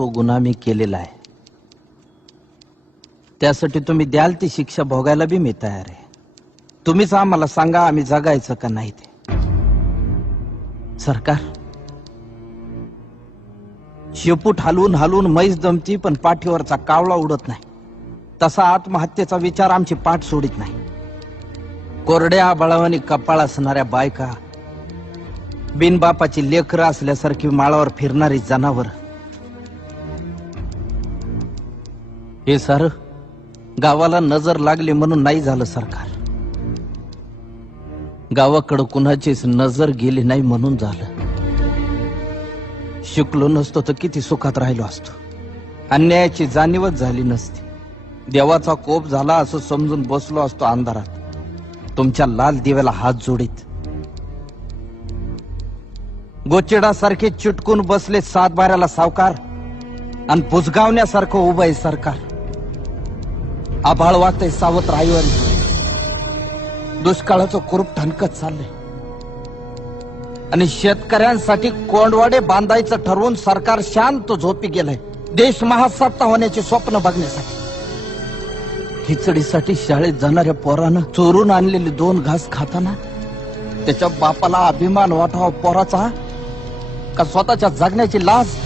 तो गुन्हा मी केलेला आहे, त्यासाठी तुम्ही द्याल ती शिक्षा भोगायला बी मी तयार आहे. तुम्हीच आम्हाला सांगा आम्ही जगायचं का नाही ते. सरकार शेपूट हलवून हलवून मैस दमती पण पाठीवरचा कावळा उडत नाही, तसा आत्महत्येचा विचार आमची पाठ सोडित नाही. कोरड्या बळावानी कपाळ असणाऱ्या बायका, बिनबापाची लेकरं असल्यासारखी माळावर फिरणारी जनावर, हे सारं गावाला नजर लागली म्हणून नाही झालं सरकार. गावाकडं कुणाचीच नजर गेली नाही म्हणून झालं. शिकलो नसतो तर किती सुखात राहिलो असतो. अन्यायाची जाणीवच झाली नसती. देवाचा कोप झाला असं समजून बसलो असतो अंधारात, तुमच्या लाल दिव्याला हात जोडीत. गोचिडासारखे चिटकून बसले सातबाऱ्याला सावकार आणि बुजगावण्यासारखं उभं आहे सरकार. आभाळ वागतंय सावत्र आईवर, दुष्काळाचं कुरूप ठणकत चाललंय आणि शेतकऱ्यांसाठी कोंडवाडे बांधायचं ठरवून सरकार शांत झोपी गेलंय. देश महासत्ता होण्याचे स्वप्न बघण्यासाठी. खिचडीसाठी शाळेत जाणाऱ्या पोरानं चोरून आणलेले 2 घास खाताना त्याच्या बापाला अभिमान वाटावा पोराचा का स्वतःच्या जगण्याची लाज.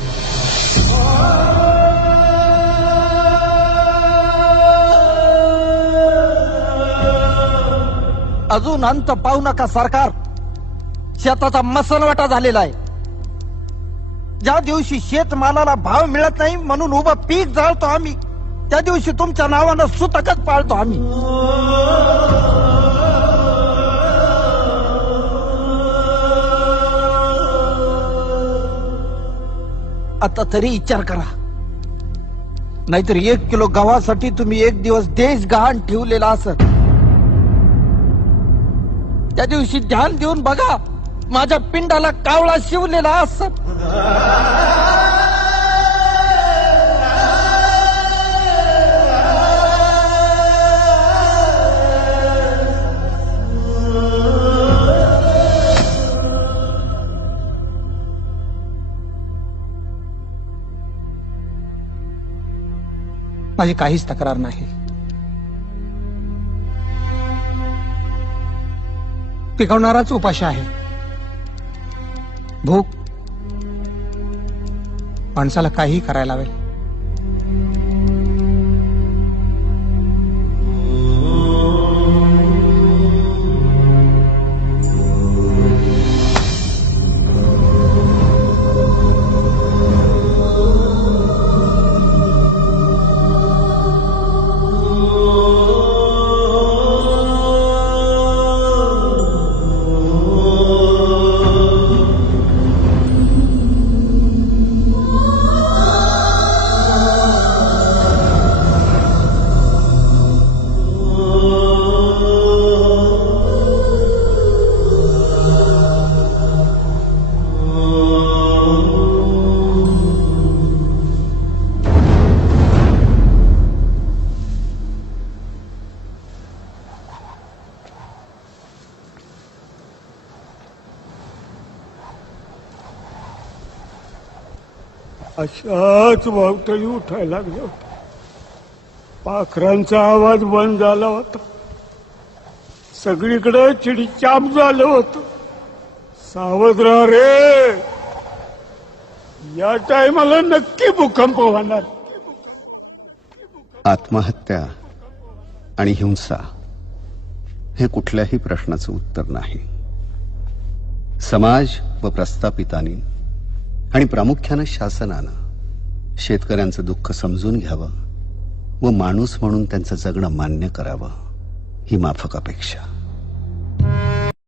अजून अंत पाहू नका सरकार. शेताचा मसलवाटा झालेला आहे. ज्या दिवशी शेतमालाला भाव मिळत नाही म्हणून उभं पीक जाळतो आम्ही, त्या दिवशी तुमच्या नावानं सुतकच पाळतो आम्ही. आता तरी विचार करा, नाहीतर 1 किलो गव्हासाठी तुम्ही 1 दिवस देश गहाण ठेवलेला असत. त्या दिवशी ध्यान देऊन बघा, माझ्या पिंडाला कावळा शिवलेला असत. माझी काहीच तक्रार नाही. पिकवणाराच उपाशी आहे. भूक माणसाला काही करायला लावेल. अशाच वावटळी उठायला लागल्या होत्या. पाखरांचा आवाज बंद झाला होता. सगळीकडे चिडीचाप झालं होतं. सावध राहा रे, या टायमाला नक्की भूकंप होणार. आत्महत्या आणि हिंसा हे कुठल्याही प्रश्नाचं उत्तर नाही. समाज व प्रस्थापितांनी आणि प्रामुख्यानं शासनानं शेतकऱ्यांचं दुःख समजून घ्यावं व माणूस म्हणून त्यांचं जगणं मान्य करावं, ही माफक अपेक्षा.